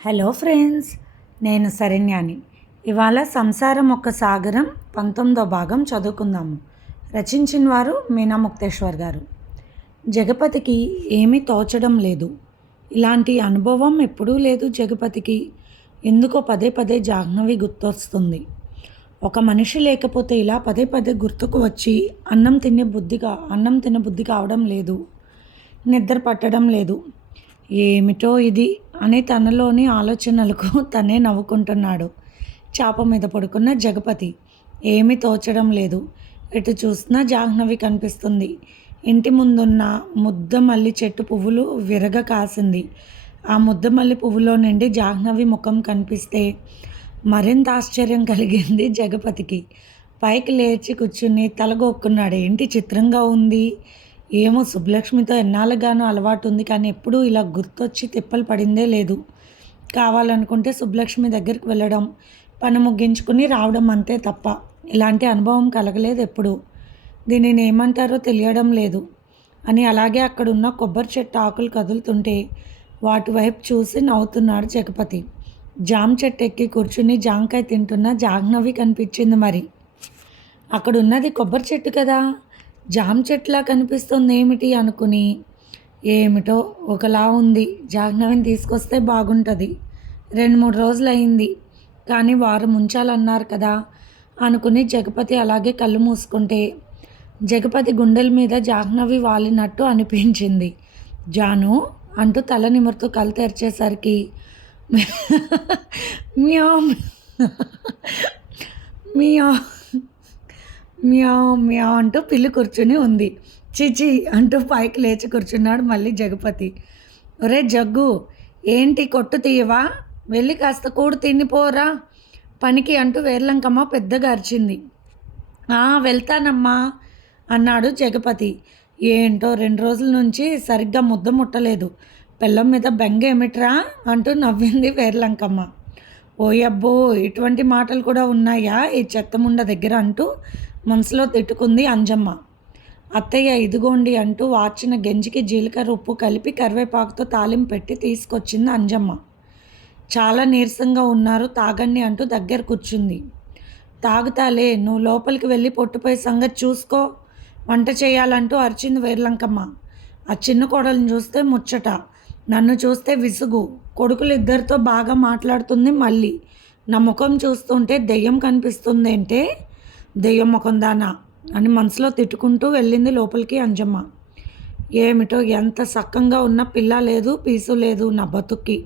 Hello friends, నేను శరణ్యాని. ఇవాళ సంసారం ఒక సాగరం 19వ భాగం చదువుకుందాము. రచించిన వారు మీనా ముక్తేశ్వర్ గారు. జగపతికి ఏమీ తోచడం లేదు. ఇలాంటి అనుభవం ఎప్పుడూ లేదు జగపతికి. ఎందుకో పదే పదే జాహ్నవి గుర్తొస్తుంది. ఒక మనిషి లేకపోతే ఇలా పదే పదే గుర్తుకు వచ్చి అన్నం తినే బుద్ధి కావడం లేదు. నిద్ర పట్టడం లేదు. ఏమిటో ఇది అని తనలోని ఆలోచనలకు తనే నవ్వుకుంటున్నాడు. చాప మీద పడుకున్న జగపతి. ఏమీ తోచడం లేదు. ఎటు చూసినా జాహ్నవి కనిపిస్తుంది. ఇంటి ముందున్న ముద్దమల్లి చెట్టు పువ్వులు విరగ కాసింది. ఆ ముద్దమల్లి పువ్వులో నుండి జాహ్నవి ముఖం కనిపిస్తే మరింత ఆశ్చర్యం కలిగింది జగపతికి. పైకి లేచి కూర్చుని తలగొక్కున్నాడు. ఏంటి చిత్రంగా ఉంది. ఏమో సుబ్బలక్ష్మితో ఎన్నాళ్ళగానో అలవాటు ఉంది, కానీ ఎప్పుడూ ఇలా గుర్తొచ్చి తిప్పలు పడిందే లేదు. కావాలనుకుంటే సుబ్బలక్ష్మి దగ్గరికి వెళ్ళడం, పని ముగించుకుని రావడం అంతే తప్ప ఇలాంటి అనుభవం కలగలేదు ఎప్పుడు. దీనిని ఏమంటారో తెలియడం లేదు అని అలాగే అక్కడున్న కొబ్బరి చెట్టు ఆకులు కదులుతుంటే వాటి వైపు చూసి నవ్వుతున్నాడు జగపతి. జామ చెట్టు ఎక్కి కూర్చుని జాంకాయ తింటున్న జాహ్నవి కనిపించింది. మరి అక్కడున్నది కొబ్బరి చెట్టు కదా, జామ చెట్లా కనిపిస్తుంది ఏమిటి అనుకుని, ఏమిటో ఒకలా ఉంది. జాహ్నవిని తీసుకొస్తే బాగుంటుంది. 2-3 రోజులు అయింది, కానీ వారం ఉంచాలన్నారు కదా అనుకుని జగపతి అలాగే కళ్ళు మూసుకుంటే జగపతి గుండెల మీద జాహ్నవి వాలినట్టు అనిపించింది. జాను అంటూ తల నిమురుతూ కళ్ళు తెరిచేసరికి మ్యావ్ మ్యావ్ మ్యావ్ మ్యావ్ అంటూ పిల్లి కూర్చుని ఉంది. చిచి అంటూ పైకి లేచి కూర్చున్నాడు మళ్ళీ జగపతి. ఒరే జగ్గు, ఏంటి కొట్టు తీయవా? వెళ్ళి కాస్త కూడు తినిపోరా పనికి అంటూ వేర్లంకమ్మ పెద్దగా అరిచింది. వెళ్తానమ్మా అన్నాడు జగపతి. ఏంటో 2 రోజుల నుంచి సరిగ్గా ముద్ద ముట్టలేదు. పెళ్ళం మీద బెంగ ఏమిట్రా అంటూ నవ్వింది వేర్లంకమ్మ. ఓయబ్బో, ఇటువంటి మాటలు కూడా ఉన్నాయా ఈ చెత్తముండ దగ్గర అంటూ మనసులో తిట్టుకుంది అంజమ్మ. అత్తయ్య ఇదిగోండి అంటూ వార్చిన గెంజికి జీలకర్ర ఉప్పు కలిపి కరివేపాకుతో తాలింపు పెట్టి తీసుకొచ్చింది అంజమ్మ. చాలా నీరసంగా ఉన్నారు, తాగండి అంటూ దగ్గర కూర్చుంది. తాగుతాలే, నువ్వు లోపలికి వెళ్ళి పొట్టుపోయి సంగతి చూసుకో, వంట చేయాలంటూ అరిచింది వేర్లంకమ్మ. ఆ చిన్న కోడలను చూస్తే ముచ్చట, నన్ను చూస్తే విసుగు. కొడుకులు ఇద్దరితో బాగా మాట్లాడుతుంది. మళ్ళీ నా ముఖం చూస్తుంటే దెయ్యం కనిపిస్తుందేంటే, దెయ్యం ముఖం దానా అని మనసులో తిట్టుకుంటూ వెళ్ళింది లోపలికి అంజమ్మ. ఏమిటో ఎంత సక్కంగా ఉన్న పిల్ల లేదు, పీసు లేదు నా బతుక్కి.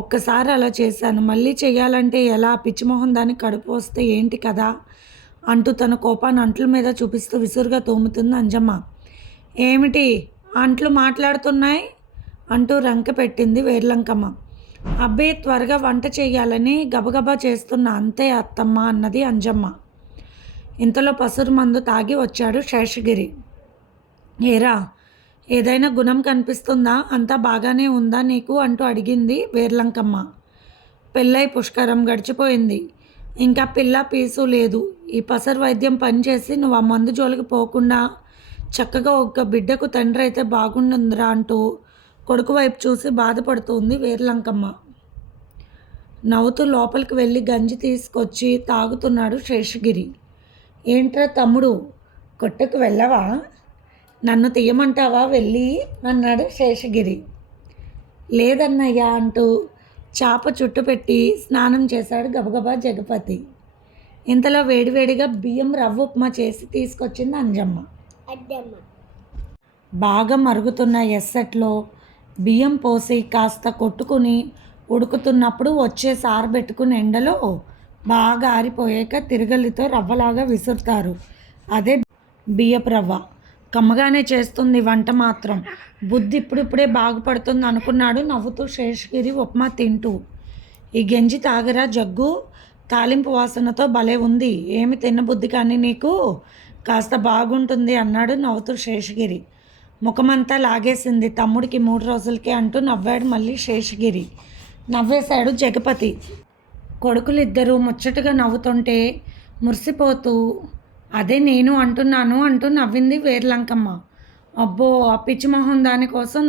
ఒక్కసారి అలా చేశాను, మళ్ళీ చేయాలంటే ఎలా? పిచ్చిమొహం దానికి కడుపు వస్తే ఏంటి కదా అంటూ తన కోపాన్ని అంట్ల మీద చూపిస్తూ విసురుగా తోముతుంది అంజమ్మ. ఏమిటి అంట్లు మాట్లాడుతున్నాయి అంటూ రంక పెట్టింది వేర్లంకమ్మ. అబ్బే, త్వరగా వంట చేయాలని గబగబా చేస్తున్నా అంతే అత్తమ్మ అన్నది అంజమ్మ. ఇంతలో పసురు మందు తాగి వచ్చాడు శేషగిరి. ఏరా, ఏదైనా గుణం కనిపిస్తుందా? అంతా బాగానే ఉందా నీకు అంటూ అడిగింది వేర్లంకమ్మ. పెళ్ళై పుష్కరం గడిచిపోయింది, ఇంకా పిల్ల పీసు లేదు. ఈ పసరు వైద్యం పనిచేసి నువ్వు ఆ మందు జోలికి పోకుండా చక్కగా ఒక బిడ్డకు తండ్రి అయితే బాగుండుందిరా అంటూ కొడుకు వైపు చూసి బాధపడుతుంది వేర్లంకమ్మ. నవ్వుతూ లోపలికి వెళ్ళి గంజి తీసుకొచ్చి తాగుతున్నాడు శేషగిరి. ఏంట్రా తమ్ముడు, కొట్టుకు వెళ్ళవా? నన్ను తీయమంటావా వెళ్ళి అన్నాడు శేషగిరి. లేదన్నయ్యా అంటూ చాప చుట్టు పెట్టి స్నానం చేశాడు గబగబా జగపతి. ఇంతలో వేడివేడిగా బియ్యం రవ్వ ఉప్మా చేసి తీసుకొచ్చింది అంజమ్మ. బాగా మరుగుతున్న ఎస్సెట్లో బియ్యం పోసి కాస్త కొట్టుకుని ఉడుకుతున్నప్పుడు వచ్చే సారబెట్టుకుని ఎండలో బాగా ఆరిపోయాక తిరగలితో రవ్వలాగా విసురుతారు. అదే బియ్యపు రవ్వ. కమ్మగానే చేస్తుంది వంట మాత్రం. బుద్ధి ఇప్పుడిప్పుడే బాగుపడుతుంది అనుకున్నాడు నవ్వుతూ శేషగిరి ఉప్మా తింటూ. ఈ గంజి తాగరా జగ్గు, తాలింపు వాసనతో భలే ఉంది. ఏమి తినబుద్ధి కానీ నీకు, కాస్త బాగుంటుంది అన్నాడు నవ్వుతూ శేషగిరి. ముఖమంతా లాగేసింది తమ్ముడికి 3 రోజులకే అంటూ నవ్వాడు మళ్ళీ శేషగిరి. నవ్వేశాడు జగపతి. కొడుకులిద్దరూ ముచ్చటగా నవ్వుతుంటే మురిసిపోతూ అదే నేను అంటున్నాను అంటూ నవ్వింది వేర్లంకమ్మ. అబ్బో, ఆ పిచ్చిమొహం దానికోసం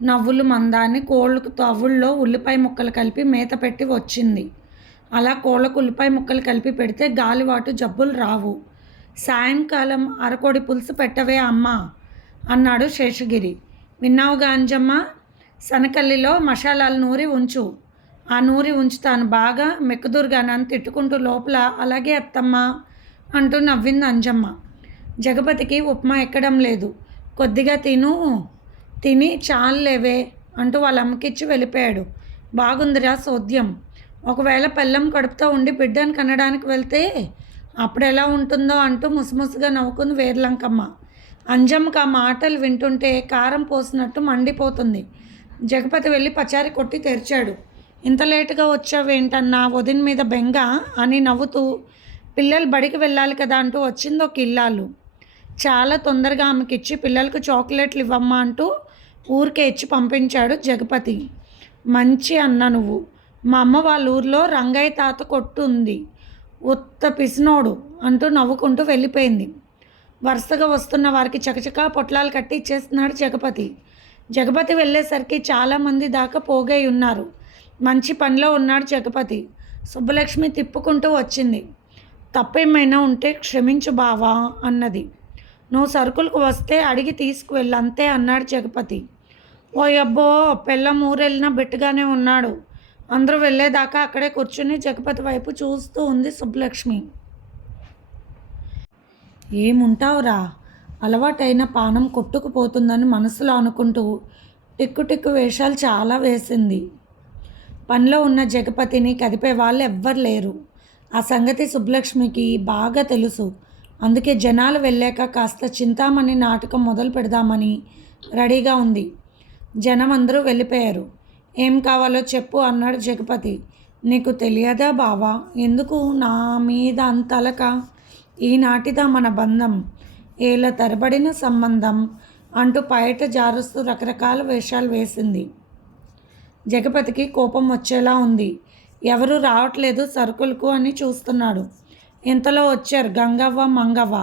నవ్వులు మందాన్ని కోళ్ళకు తవ్వుల్లో ఉల్లిపాయ ముక్కలు కలిపి మేత పెట్టి వచ్చింది. అలా కోళ్ళకు ఉల్లిపాయ ముక్కలు కలిపి పెడితే గాలివాటు జబ్బులు రావు. సాయంకాలం అరకోడి పులుసు పెట్టవే అమ్మా అన్నాడు శేషగిరి. విన్నావుగా అంజమ్మ, శనకల్లిలో మసాలాలు నూరి ఉంచు. ఆ నూరి ఉంచుతాను, బాగా మెక్కుదురుగానని తిట్టుకుంటూ లోపల అలాగే అత్తమ్మ అంటూ నవ్వింది అంజమ్మ. జగపతికి ఉప్మా ఎక్కడం లేదు. కొద్దిగా తిని చాలులేవే అంటూ వాళ్ళ అమ్మకిచ్చి వెళ్ళిపోయాడు. బాగుందిరా సోద్యం. ఒకవేళ పెళ్ళం కడుపుతో ఉండి బిడ్డను కనడానికి వెళ్తే అప్పుడు ఎలా ఉంటుందో అంటూ ముసిముసిగా నవ్వుకుంది వేర్లంకమ్మ. అంజమ్మకు ఆ మాటలు వింటుంటే కారం పోసినట్టు మండిపోతుంది. జగపతి వెళ్ళి పచారి కొట్టి తెరిచాడు. ఇంత లేటుగా వచ్చావేంటన్నా, వదిన మీద బెంగ అని నవ్వుతూ పిల్లలు బడికి వెళ్ళాలి కదా అంటూ వచ్చింది ఒక ఇల్లాలు. చాలా తొందరగా ఆమెకిచ్చి పిల్లలకు చాక్లెట్లు ఇవ్వమ్మా అంటూ ఊరికే ఇచ్చి పంపించాడు జగపతి. మంచి అన్న నువ్వు. మా అమ్మ వాళ్ళ ఊర్లో రంగయ్య తాత కొట్టు ఉంది, ఉత్త పిసినోడు అంటూ నవ్వుకుంటూ వెళ్ళిపోయింది. వరుసగా వస్తున్న వారికి చకచకా పొట్లాలు కట్టి ఇచ్చేస్తున్నాడు జగపతి. జగపతి వెళ్ళేసరికి చాలామంది దాకా పోగై ఉన్నారు. మంచి పనిలో ఉన్నాడు జగపతి. సుబ్బలక్ష్మి తిప్పుకుంటూ వచ్చింది. తప్పేమైనా ఉంటే క్షమించు బావా అన్నది. నువ్వు సరుకులకు వస్తే అడిగి తీసుకువెళ్ళు అంతే అన్నాడు జగపతి. ఓ అబ్బో, పెళ్ళం ఊరెళ్ళినా బెట్టుగానే ఉన్నాడు. అందరూ వెళ్ళేదాకా అక్కడే కూర్చుని జగపతి వైపు చూస్తూ ఉంది సుబ్బలక్ష్మి. ఏముంటావురా, అలవాటైన పానం కొట్టుకుపోతుందని మనసులో అనుకుంటూ టిక్కు వేషాలు చాలా వేసింది. పనిలో ఉన్న జగపతిని కదిపే వాళ్ళు ఎవ్వరు లేరు. ఆ సంగతి సుబ్బలక్ష్మికి బాగా తెలుసు. అందుకే జనాలు వెళ్ళాక కాస్త చింతామణి నాటకం మొదలు పెడదామని రెడీగా ఉంది. జనం అందరూ వెళ్ళిపోయారు. ఏం కావాలో చెప్పు అన్నాడు జగపతి. నీకు తెలియదా బావా, ఎందుకు నా మీద అంత అలక? ఈనాటిదా మన బంధం, ఏళ్ళ తరబడిన సంబంధం అంటూ బయట జారుస్తూ రకరకాల వేషాలు వేసింది. జగపతికి కోపం వచ్చేలా ఉంది. ఎవరు రావట్లేదు సరుకులకు అని చూస్తున్నాడు. ఇంతలో వచ్చారు గంగవ్వ మంగవ్వ.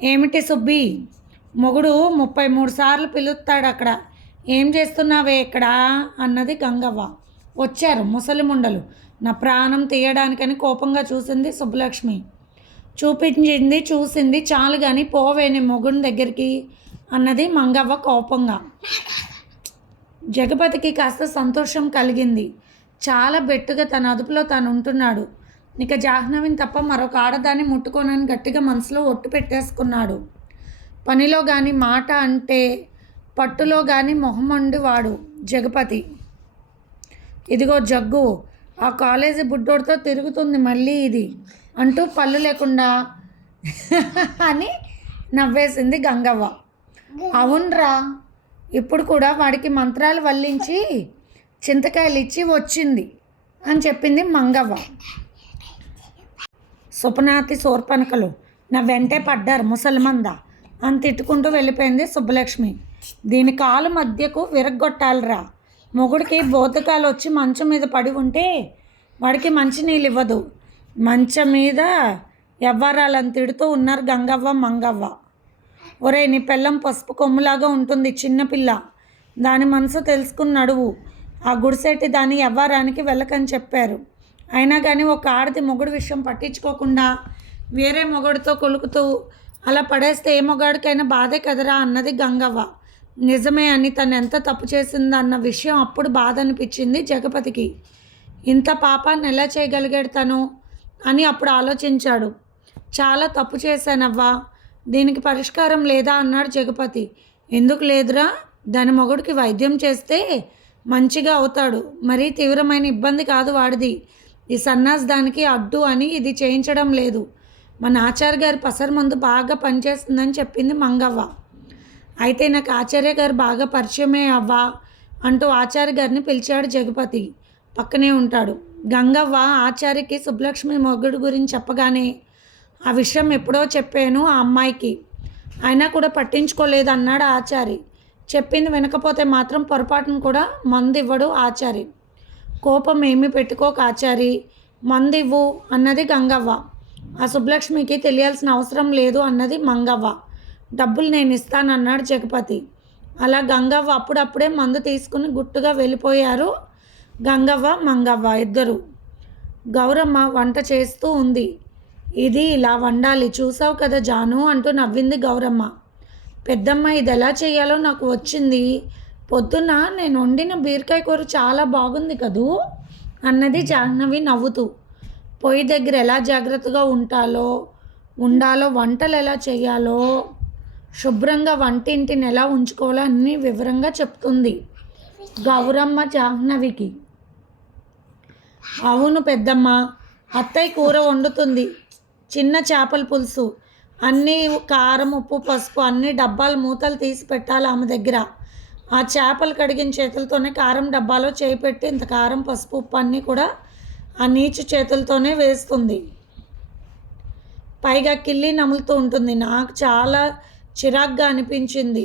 ఏమిటి సుబ్బి, మొగుడు 33 సార్లు పిలుస్తాడు అక్కడ, ఏం చేస్తున్నావే ఇక్కడ అన్నది గంగవ్వ. వచ్చారు ముసలి ముండలు, నా ప్రాణం తీయడానికని కోపంగా చూసింది సుబ్బలక్ష్మి. చూసింది చాలు కానీ పోవే నీ మొగుడి దగ్గరికి అన్నది మంగవ్వ కోపంగా. జగపతికి కాస్త సంతోషం కలిగింది. చాలా బెట్టుగా తన అదుపులో తాను ఉంటున్నాడు. ఇక జాహ్నవిని తప్ప మరొక ఆడదాన్ని ముట్టుకోనని గట్టిగా మనసులో ఒట్టు పెట్టేసుకున్నాడు. పనిలో కానీ మాట అంటే పట్టులో కానీ మొహమండి వాడు జగపతి. ఇదిగో జగ్గు, ఆ కాలేజీ బుడ్డోడితో తిరుగుతుంది మళ్ళీ ఇది అంటూ పళ్ళు లేకుండా అని నవ్వేసింది గంగవ్వ. అవునరా, ఇప్పుడు కూడా వాడికి మంత్రాలు వల్లించి చింతకాయలు ఇచ్చి వచ్చింది అని చెప్పింది మంగవ్వ. సుపనాతి సోర్పనకలు నా వెంటే పడ్డారు ముసల్మందా అని తిట్టుకుంటూ వెళ్ళిపోయింది సుబ్బలక్ష్మి. దీని కాలు మధ్యకు విరగ్గొట్టాలిరా. మొగుడికి బోతకాలు వచ్చి మంచం మీద పడి ఉంటే వాడికి మంచినీళ్ళు ఇవ్వదు. మంచం మీద ఎవ్వరాలని తిడుతూ ఉన్నారు గంగవ్వ మంగవ్వ. ఒరే, నీ పెళ్ళం పసుపు కొమ్ములాగా ఉంటుంది, చిన్నపిల్ల, దాని మనసు తెలుసుకుని నడువు. ఆ గుడిసెట్టి దాని ఎవ్వరానికి వెళ్ళకని చెప్పారు. అయినా కానీ ఒక ఆడది మొగుడు విషయం పట్టించుకోకుండా వేరే మొగుడితో కొలుకుతూ అలా పడేస్తే ఏ మొగాడికైనా బాధే కదరా అన్నది గంగవ్వ. నిజమే అని తను ఎంత తప్పు చేసిందన్న విషయం అప్పుడు బాధ అనిపించింది జగపతికి. ఇంత పాపాన్ని ఎలా చేయగలిగాడు తను అని అప్పుడు ఆలోచించాడు. చాలా తప్పు చేశానవ్వా, దీనికి పరిష్కారం లేదా అన్నాడు జగపతి. ఎందుకు లేదురా, దాని మొగుడికి వైద్యం చేస్తే మంచిగా అవుతాడు. మరీ తీవ్రమైన ఇబ్బంది కాదు వాడిది. ఈ సన్నాస్ దానికి అడ్డు అని ఇది చేయించడం లేదు. మన ఆచార్య గారి పసరు మందు బాగా పనిచేస్తుందని చెప్పింది మంగవ్వ. అయితే నాకు ఆచార్య గారు బాగా పరిచయమే అవ్వా అంటూ ఆచార్య గారిని పిలిచాడు జగపతి. పక్కనే ఉంటాడు. గంగవ్వ ఆచార్యకి సుబ్బలక్ష్మి మొగుడు గురించి చెప్పగానే ఆ విషయం ఎప్పుడో చెప్పాను ఆ అమ్మాయికి, అయినా కూడా పట్టించుకోలేదు అన్నాడు ఆచారి. చెప్పింది వినకపోతే మాత్రం పొరపాటును కూడా మందు ఇవ్వడు ఆచారి. కోపం ఏమీ పెట్టుకోక ఆచారి, మందు ఇవ్వు అన్నది గంగవ్వ. ఆ సుబ్బలక్ష్మికి తెలియాల్సిన అవసరం లేదు అన్నది మంగవ్వ. డబ్బులు నేను ఇస్తానన్నాడు జగపతి. అలా గంగవ్వ అప్పుడప్పుడే మందు తీసుకుని గుట్టుగా వెళ్ళిపోయారు గంగవ్వ మంగవ్వ ఇద్దరు. గౌరమ్మ వంట చేస్తూ ఉంది. ఇది ఇలా వండాలి చూసావు కదా జాను అంటూ నవ్వింది గౌరమ్మ. పెద్దమ్మ ఇది ఎలా చేయాలో నాకు వచ్చింది. పొద్దున్న నేను వండిన బీరకాయ కూర చాలా బాగుంది కదూ అన్నది జాహ్నవి నవ్వుతూ. పొయ్యి దగ్గర ఎలా జాగ్రత్తగా ఉండాలో వంటలు ఎలా చేయాలో శుభ్రంగా వంటింటిని ఎలా ఉంచుకోవాలో అన్నీ వివరంగా చెప్తుంది గౌరమ్మ జాహ్నవికి. అవును పెద్దమ్మ, అత్తయ్య కూర వండుతుంది. చిన్న చేపల పులుసు, అన్నీ కారం ఉప్పు పసుపు అన్ని డబ్బాలు మూతలు తీసి పెట్టాలి ఆమె దగ్గర. ఆ చేపలు కడిగిన చేతులతోనే కారం డబ్బాలో చేయి పెట్టి ఇంత కారం పసుపు ఉప్పు అన్నీ కూడా ఆ నీచు చేతులతోనే వేస్తుంది. పైగా కిల్లి నములుతూ ఉంటుంది. నాకు చాలా చిరాగ్గా అనిపించింది.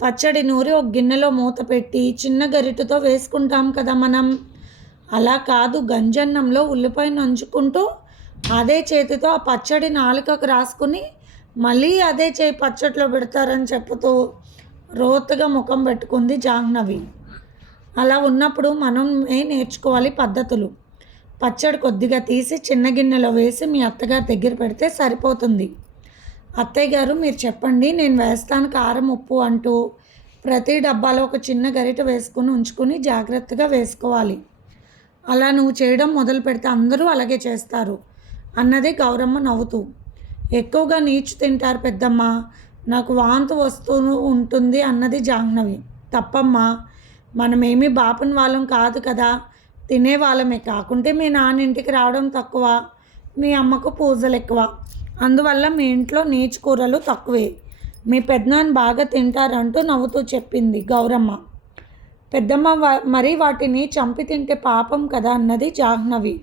పచ్చడి నూరి ఒక గిన్నెలో మూత పెట్టి చిన్న గరిటెతో వేసుకుంటాం కదా మనం. అలా కాదు, గంజన్నంలో ఉల్లిపాయ నంచుకుంటూ అదే చేతితో ఆ పచ్చడి నాలుకకు రాసుకుని మళ్ళీ అదే చేయి పచ్చట్లో పెడతారని చెప్పుతూ రోతగా ముఖం పెట్టుకుంది జాహ్నవి. అలా ఉన్నప్పుడు మనమే నేర్చుకోవాలి పద్ధతులు. పచ్చడి కొద్దిగా తీసి చిన్న గిన్నెలో వేసి మీ అత్తగారి దగ్గర పెడితే సరిపోతుంది. అత్తయ్య గారు మీరు చెప్పండి, నేను వేస్తాను కారం ఉప్పు అంటూ ప్రతి డబ్బాలో ఒక చిన్న గరిటె వేసుకుని ఉంచుకుని జాగ్రత్తగా వేసుకోవాలి. అలా నువ్వు చేయడం మొదలు పెడితే అందరూ అలాగే చేస్తారు అన్నది గౌరమ్మ నవ్వుతూ. ఎక్కువగా నీచు తింటారు పెద్దమ్మ, నాకు వాంతు వస్తూ ఉంటుంది అన్నది జాహ్నవి. తప్పమ్మా, మనమేమీ బాపని వాళ్ళం కాదు కదా, తినేవాళ్ళమే. కాకుంటే మీ నాన్న ఇంటికి రావడం తక్కువ, మీ అమ్మకు పూజలు ఎక్కువ, అందువల్ల మీ ఇంట్లో నీచు కూరలు తక్కువే. మీ పెద్దనాన్న బాగా తింటారంటూ నవ్వుతూ చెప్పింది గౌరమ్మ. పెద్దమ్మ మరి వాటిని చంపి తింటే పాపం కదా అన్నది జాహ్నవి.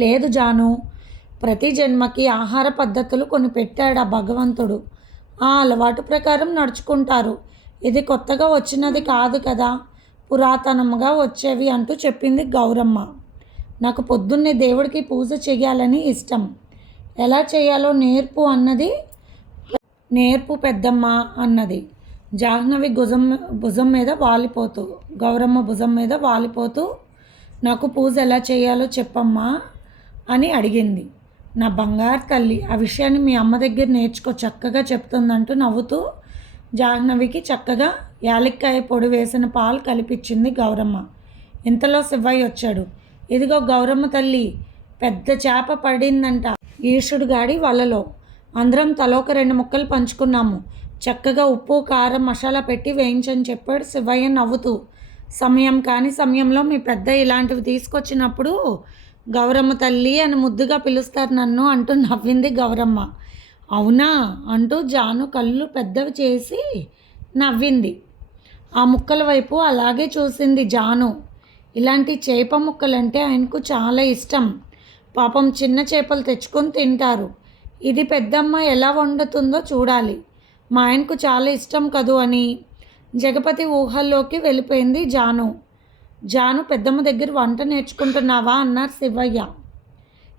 లేదు జాను, ప్రతి జన్మకి ఆహార పద్ధతులు కొన్ని పెట్టాడు ఆ భగవంతుడు. ఆ అలవాటు ప్రకారం నడుచుకుంటారు. ఇది కొత్తగా వచ్చినది కాదు కదా, పురాతనంగా వచ్చేవి అంటూ చెప్పింది గౌరమ్మ. నాకు పొద్దున్నే దేవుడికి పూజ చేయాలని ఇష్టం. ఎలా చేయాలో నేర్పు పెద్దమ్మ అన్నది జాహ్నవి భుజం మీద వాలిపోతూ. గౌరమ్మ భుజం మీద వాలిపోతూ నాకు పూజ ఎలా చేయాలో చెప్పమ్మా అని అడిగింది. నా బంగారు తల్లి, ఆ విషయాన్ని మీ అమ్మ దగ్గర నేర్చుకో, చక్కగా చెప్తుందంటూ నవ్వుతూ జాహ్నవికి చక్కగా యాలక్కాయ పొడి వేసిన పాలు కలిపించింది గౌరమ్మ. ఇంతలో శివయ్య వచ్చాడు. ఇదిగో గౌరమ్మ తల్లి, పెద్ద చేప పడిందంట ఈషుడు గాడి వలలో. అందరం తలోక 2 ముక్కలు పంచుకున్నాము. చక్కగా ఉప్పు కారం మసాలా పెట్టి వేయించని చెప్పాడు శివయ్య నవ్వుతూ. సమయంలో మీ పెద్ద ఇలాంటివి తీసుకొచ్చినప్పుడు గౌరమ్మ తల్లి అని ముద్దుగా పిలుస్తారు నన్ను అంటూ నవ్వింది గౌరమ్మ. అవునా అంటూ జాను కళ్ళు పెద్దవి చేసి నవ్వింది. ఆ ముక్కల వైపు అలాగే చూసింది జాను. ఇలాంటి చేప ముక్కలంటే ఆయనకు చాలా ఇష్టం. పాపం చిన్న చేపలు తెచ్చుకొని తింటారు. ఇది పెద్దమ్మ ఎలా వండుతుందో చూడాలి, మా ఆయనకు చాలా ఇష్టం కదూ అని జగపతి ఊహల్లోకి వెళ్ళిపోయింది జాను పెద్దమ్మ దగ్గర వంట నేర్చుకుంటున్నావా అన్నారు శివయ్య.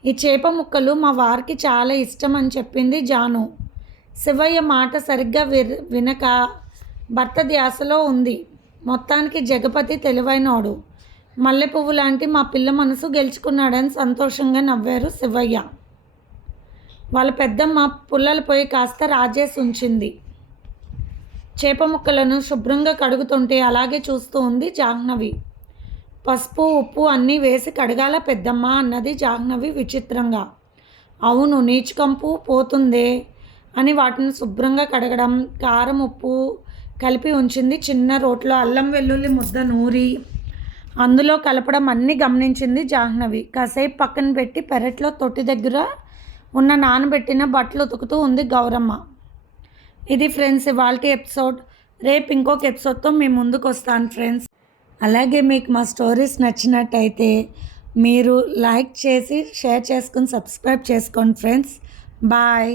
ఈ చేప ముక్కలు మా వారికి చాలా ఇష్టం అని చెప్పింది జాను. శివయ్య మాట సరిగ్గా వినక భర్త ధ్యాసలో ఉంది. మొత్తానికి జగపతి తెలివైనోడు, మల్లె పువ్వు లాంటి మా పిల్ల మనసు గెలుచుకున్నాడని సంతోషంగా నవ్వారు శివయ్య. వాళ్ళ పెద్దమ్మ పుల్లల పొయ్యి కాస్త రాజేసి ఉంచింది. చేప ముక్కలను శుభ్రంగా కడుగుతుంటే అలాగే చూస్తూ ఉంది జాహ్నవి. పసుపు ఉప్పు అన్నీ వేసి కడగాల పెద్దమ్మ అన్నది జాహ్నవి విచిత్రంగా. అవును, నీచుకంపు పోతుందే అని వాటిని శుభ్రంగా కడగడం, కారం ఉప్పు కలిపి ఉంచింది. చిన్న రోట్లో అల్లం వెల్లుల్లి ముద్ద నూరి అందులో కలపడం అన్నీ గమనించింది జాహ్నవి. కాసేపు పక్కన పెట్టి పెరట్లో తొట్టి దగ్గర ఉన్న నానబెట్టిన బట్టలు ఉతుకుతూ ఉంది గౌరమ్మ. ఇది ఫ్రెండ్స్ ఇవాల్టి ఎపిసోడ్. రేపు ఇంకొక ఎపిసోడ్తో మీ ముందుకు వస్తాను ఫ్రెండ్స్. అలాగే మీకు మా స్టోరీస్ నచ్చినట్టయితే మీరు లైక్ చేసి షేర్ చేసుకుని సబ్స్క్రైబ్ చేసుకోండి ఫ్రెండ్స్. బాయ్.